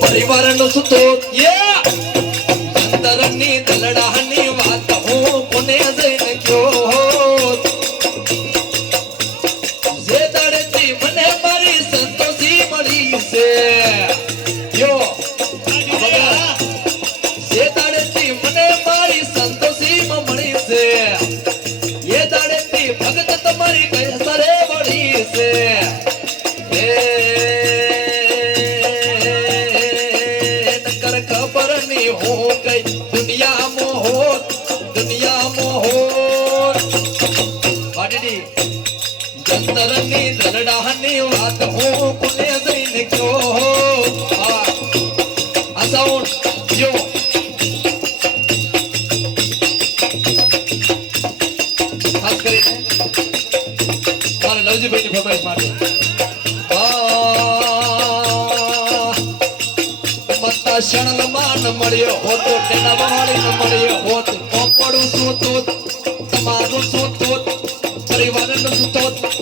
પરિવારનો સુતો અંતરની દલડાની વાત હું કોને જઈને કયો જે દાડેથી મને મારી સંતોષી મળી છે યો જે દાડેથી મને મારી સંતોષી મળી છે એ દાડેથી ભગત તમારી કૈસરે વળી છે ખબર ની હો ગઈ દુનિયા મોહ વાડીડી જંતરની દરડાની વાત હું કોને જઈને કયો આ સાઉન્ડ જો ખાસ કરીને મારા લવજીભાઈની ફરમાઈશ માટે શણલમાન મળ્યો હોતો તેના વાળી મળ્યો હોત પોપડું શું તો તમારું શું તો પરિવારનું શું તો